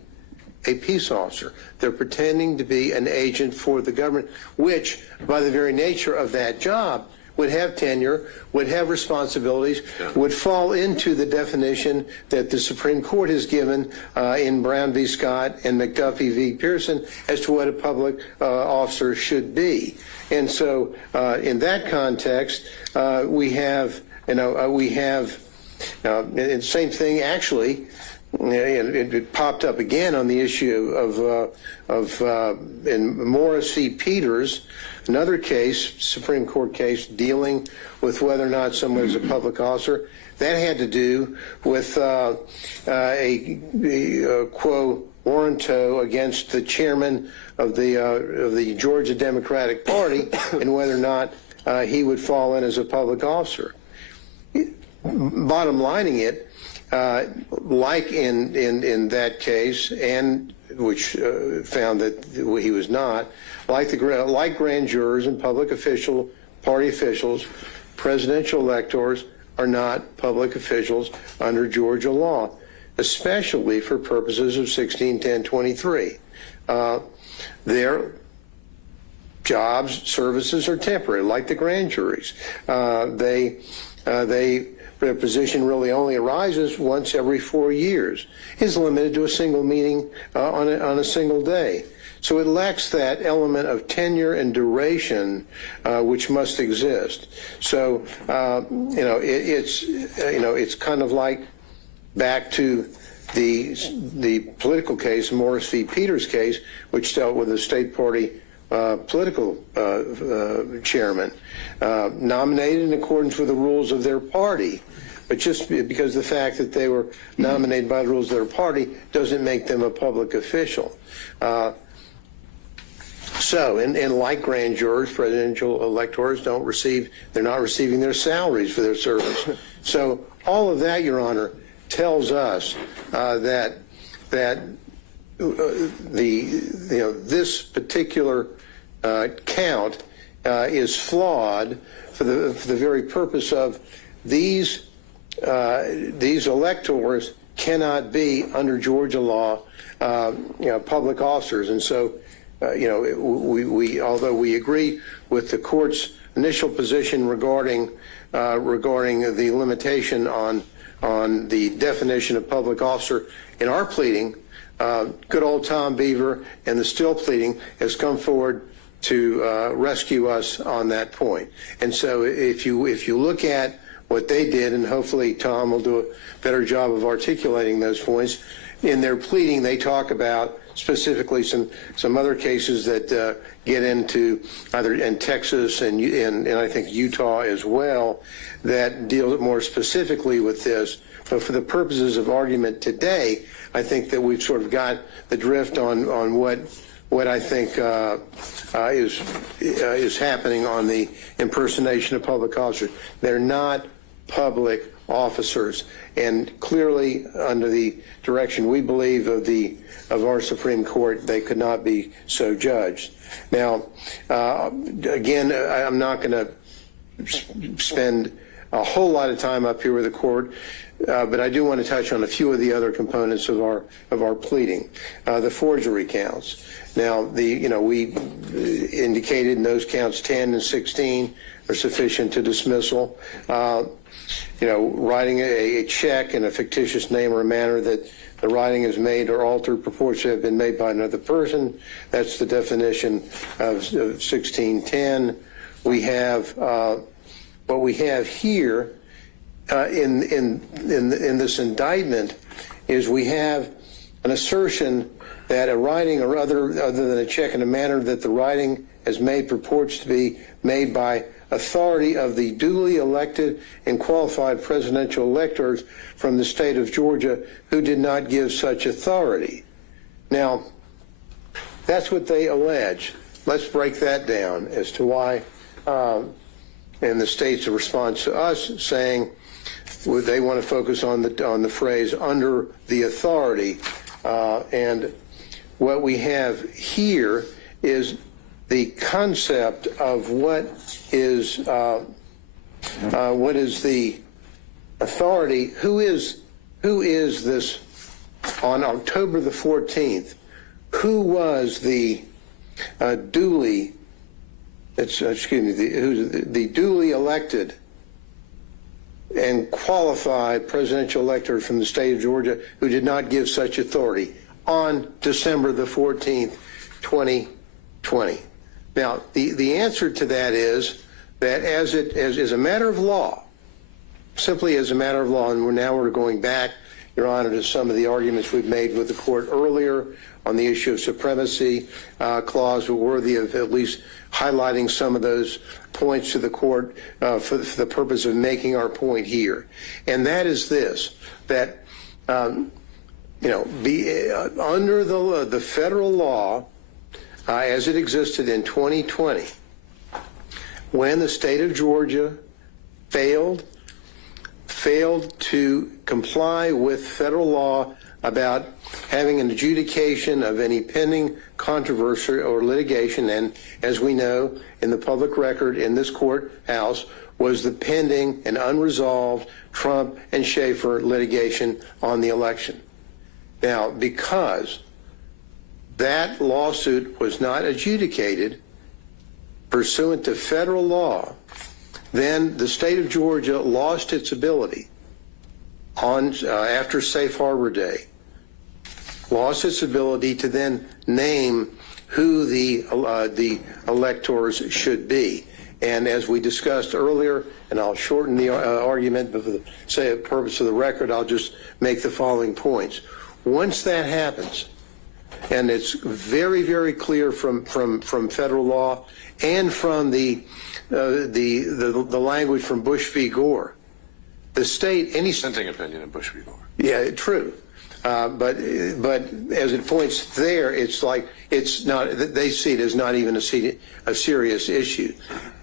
a peace officer. They're pretending to be an agent for the government, which, by the very nature of that job, would have tenure, would have responsibilities, would fall into the definition that the Supreme Court has given in Brown v. Scott and McDuffie v. Pearson as to what a public officer should be. And so, in that context, we have, and the same thing actually. It popped up again on the issue in Morris v. Peters, another case, Supreme Court case, dealing with whether or not someone is a public officer. That had to do with a quo warranto against the chairman of the Georgia Democratic Party and whether or not he would fall in as a public officer. Bottom lining it, like in that case, and which found that he was not, like grand jurors and public party officials, presidential electors are not public officials under Georgia law, especially for purposes of 161023. Their jobs, services are temporary, like the grand juries. Their position really only arises once every 4 years. Is limited to a single meeting on a single day. So it lacks that element of tenure and duration which must exist. So it's kind of like back to the political case, Morris v. Peters case, which dealt with a state party political chairman nominated in accordance with the rules of their party. But just because the fact that they were nominated by the rules of their party doesn't make them a public official. And like grand jurors, presidential electors they're not receiving their salaries for their service. So all of that, Your Honor, tells us that this particular count is flawed for the very purpose of these electors cannot be, under Georgia law, public officers. And so, although we agree with the court's initial position regarding the limitation on the definition of public officer in our pleading, good old Tom Beaver and the Still pleading has come forward to rescue us on that point. And so, if you look at what they did, and hopefully Tom will do a better job of articulating those points. In their pleading, they talk about specifically some other cases that get into either in Texas and I think Utah as well, that deal more specifically with this. But for the purposes of argument today, I think that we've sort of got the drift on what I think is happening on the impersonation of public officers. They're not public officers. And clearly, under the direction we believe of our Supreme Court, they could not be so judged. Now, again, I'm not going to spend a whole lot of time up here with the court, but I do want to touch on a few of the other components of our pleading. The forgery counts. Now, we indicated in those counts 10 and 16 are sufficient to dismissal. Writing a check in a fictitious name or manner that the writing is made or altered purports to have been made by another person. That's the definition of 1610. We have what we have here in this indictment is we have an assertion that a writing or other than a check in a manner that the writing is made purports to be made by authority of the duly elected and qualified presidential electors from the state of Georgia who did not give such authority. Now, that's what they allege. Let's break that down as to why, and the state's response to us saying they want to focus on the phrase under the authority, and what we have here is the concept of what is the authority. Who is this on October the 14th? Who was the duly duly elected and qualified presidential elector from the state of Georgia who did not give such authority on December the 14th, 2020? Now, the answer to that is that as a matter of law, simply as a matter of law, and we're going back, Your Honor, to some of the arguments we've made with the court earlier on the issue of supremacy clause, were worthy of at least highlighting some of those points to the court for the purpose of making our point here. And that is this, that, under the federal law, as it existed in 2020, when the state of Georgia failed to comply with federal law about having an adjudication of any pending controversy or litigation, and as we know, in the public record in this courthouse was the pending and unresolved Trump and Schaefer litigation on the election. Now, because that lawsuit was not adjudicated pursuant to federal law, then the state of Georgia lost its ability after Safe Harbor Day, lost its ability to then name who the electors should be. And as we discussed earlier, and I'll shorten the argument, but for the purpose of the record, I'll just make the following points. Once that happens, and it's very, very clear from federal law and from the language from Bush v. Gore, the state, any Dissenting opinion in Bush v. Gore. Yeah, true. But as it points there, it's like it's not. They see it as not even a serious issue,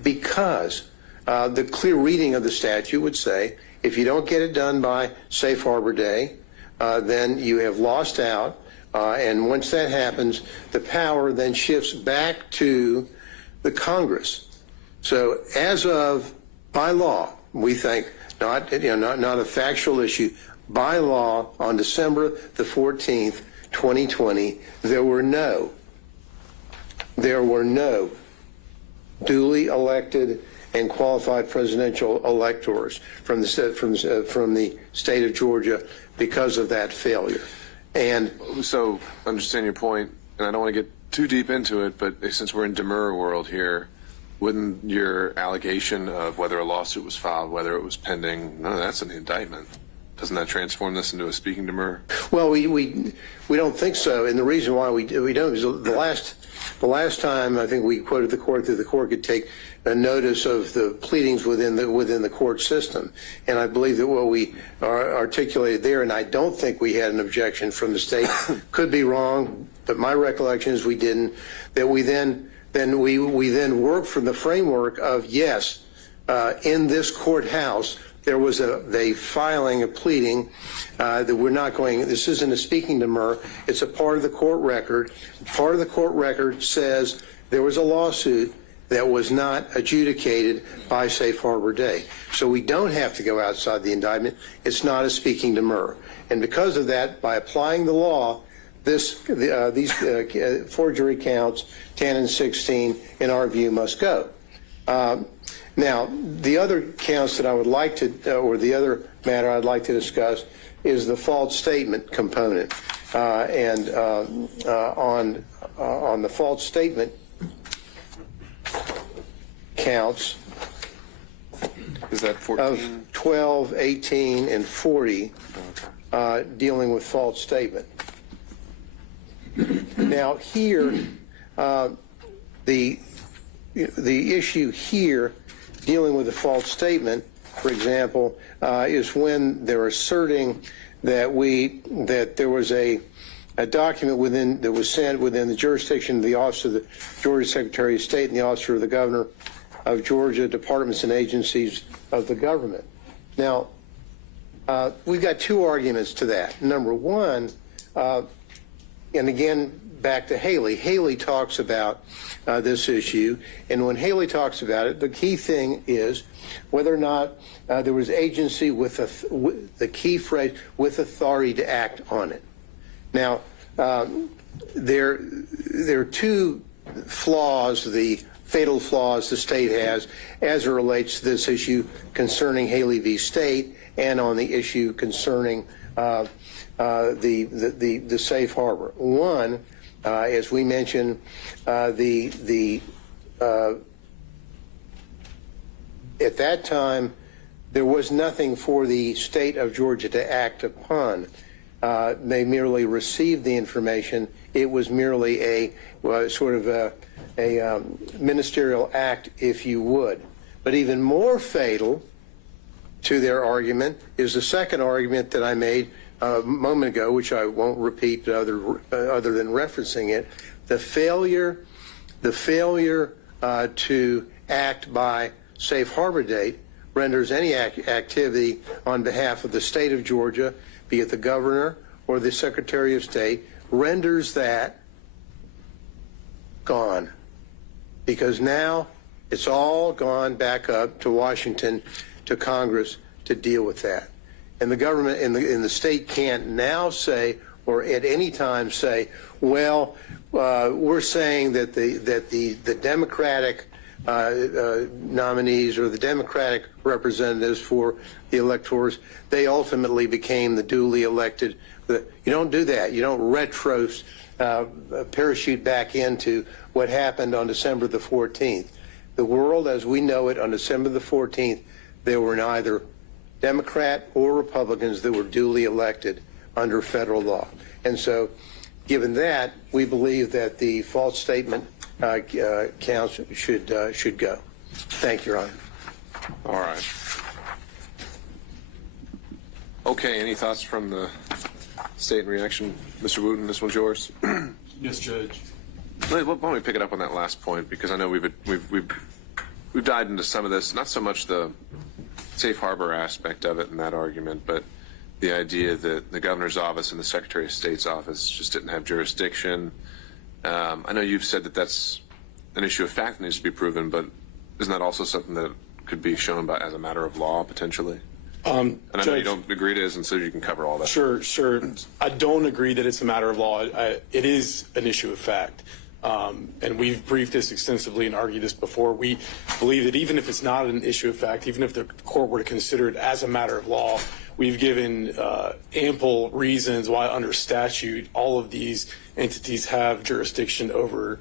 because the clear reading of the statute would say if you don't get it done by Safe Harbor Day, then you have lost out. And once that happens, the power then shifts back to the Congress. So as of by law, we think not a factual issue. By law, on December the 14th, 2020, there were no duly elected and qualified presidential electors from the state of Georgia because of that failure. And so, understand your point, and I don't want to get too deep into it, but since we're in demur world here, wouldn't your allegation of whether a lawsuit was filed, whether it was pending, none of that's in the indictment? Doesn't that transform this into a speaking demur? Well, we don't think so, and the reason why we don't is the last time I think we quoted the court that the court could take a notice of the pleadings within the court system, and I believe that what we articulated there, and I don't think we had an objection from the state, could be wrong, but my recollection is we didn't. That we then worked from the framework of yes, in this courthouse there was they filing a pleading that we're not going, this isn't a speaking demur, it's a part of the court record. Part of the court record says there was a lawsuit that was not adjudicated by Safe Harbor Day. So we don't have to go outside the indictment. It's not a speaking demur. And because of that, by applying the law, these forgery counts, 10 and 16, in our view, must go. Now, the other counts that I would like to, or the other matter I'd like to discuss is the false statement component. On the false statement counts Is that 14? of 12, 18, and 40 dealing with false statement. Now here, the issue here dealing with the false statement, for example, is when they're asserting that there was a document that was sent within the jurisdiction of the Office of the Georgia Secretary of State and the Office of the Governor of Georgia, departments and agencies of the government. Now, we've got two arguments to that. Number one, and again, back to Haley. Haley talks about this issue, and when Haley talks about it, the key thing is whether or not there was agency with the key phrase, with authority to act on it. Now, there are two flaws, the fatal flaws the state has as it relates to this issue concerning Haley v. State and on the issue concerning the safe harbor. One, as we mentioned, at that time, there was nothing for the state of Georgia to act upon. They merely received the information. It was merely a sort of a ministerial act, if you would. But even more fatal to their argument is the second argument that I made a moment ago, which I won't repeat other than referencing it. The failure to act by safe harbor date renders any activity on behalf of the state of Georgia, be it the governor or the Secretary of State, renders that gone. Because now it's all gone back up to Washington, to Congress to deal with that. And the government in the state can't now say, or at any time say, well, we're saying that the Democratic nominees or the Democratic representatives for the electors, they ultimately became the duly elected. You don't do that. You don't parachute back into what happened on December the 14th. The world as we know it on December the 14th, there were neither Democrat or Republicans that were duly elected under federal law. And so, given that, we believe that the false statement counts should go. Thank you, Your Honor. All right. Okay, any thoughts from the state in reaction? Mr. Wooten, this one's yours. Yes, Judge. Why don't we pick it up on that last point, because I know we've dived into some of this, not so much the safe harbor aspect of it in that argument, but the idea that the governor's office and the Secretary of State's office just didn't have jurisdiction. I know you've said that that's an issue of fact that needs to be proven, but isn't that also something that could be shown as a matter of law, potentially? And I know you don't agree it is, and so you can cover all that. Sure. I don't agree that it's a matter of law. It is an issue of fact. And we've briefed this extensively and argued this before. We believe that even if it's not an issue of fact, even if the court were to consider it as a matter of law, we've given ample reasons why under statute all of these entities have jurisdiction over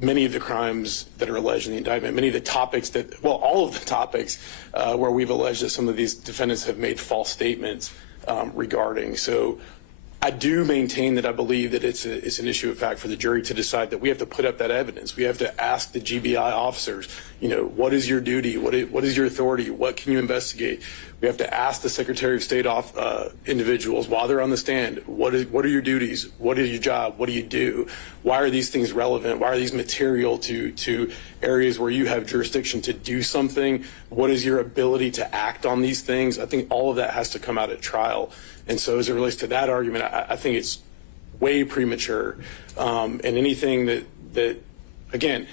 many of the crimes that are alleged in the indictment, many of the topics all of the topics where we've alleged that some of these defendants have made false statements regarding. So I do maintain that I believe that it's an issue of fact for the jury to decide that we have to put up that evidence. We have to ask the GBI officers, what is your duty? What is your authority? What can you investigate? We have to ask the Secretary of State individuals while they're on the stand, what are your duties? What is your job? What do you do? Why are these things relevant? Why are these material to areas where you have jurisdiction to do something? What is your ability to act on these things? I think all of that has to come out at trial. And so as it relates to that argument, I think it's way premature. And anything that again,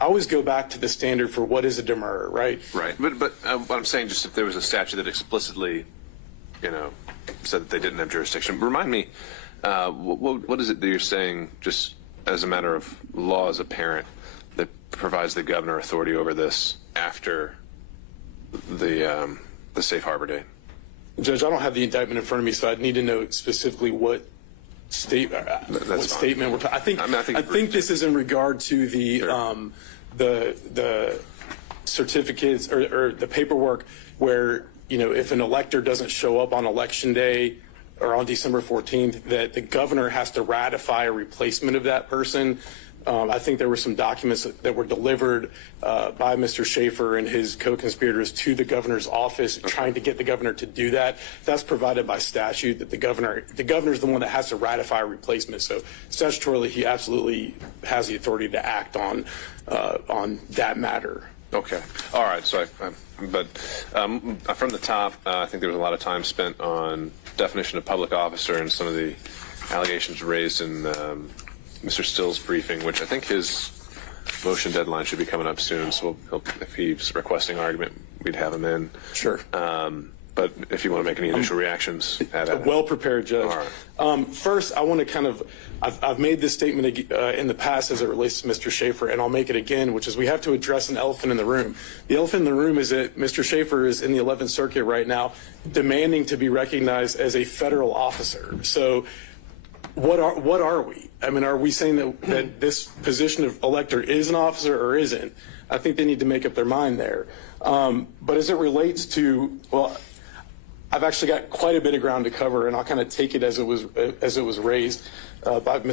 I always go back to the standard for what is a demurrer, right? Right. But what I'm saying, just if there was a statute that explicitly, said that they didn't have jurisdiction, remind me, what is it that you're saying, just as a matter of law as a parent, that provides the governor authority over this after the safe harbor date? Judge, I don't have the indictment in front of me, so I'd need to know specifically what statement we're talking. I think this is in regard to the certificates or the paperwork where, if an elector doesn't show up on election day or on December 14th, that the governor has to ratify a replacement of that person. I think there were some documents that were delivered by Mr. Schaefer and his co-conspirators to the governor's office, trying to get the governor to do that. That's provided by statute, that the governor is the one that has to ratify a replacement. So statutorily, he absolutely has the authority to act on that matter. Okay. All right. So, but from the top, I think there was a lot of time spent on definition of public officer and some of the allegations raised in Mr. Still's briefing, which I think his motion deadline should be coming up soon. So if he's requesting argument, we'd have him in. Sure. But if you want to make any initial reactions, add it. Well prepared, Judge. All right. First, I want to I've made this statement in the past as it relates to Mr. Schaefer, and I'll make it again, which is we have to address an elephant in the room. The elephant in the room is that Mr. Schaefer is in the 11th Circuit right now demanding to be recognized as a federal officer. So what are we? I mean, are we saying that this position of elector is an officer or isn't? I think they need to make up their mind there. But as it relates to, I've actually got quite a bit of ground to cover, and I'll kind of take it as it was raised by Mr.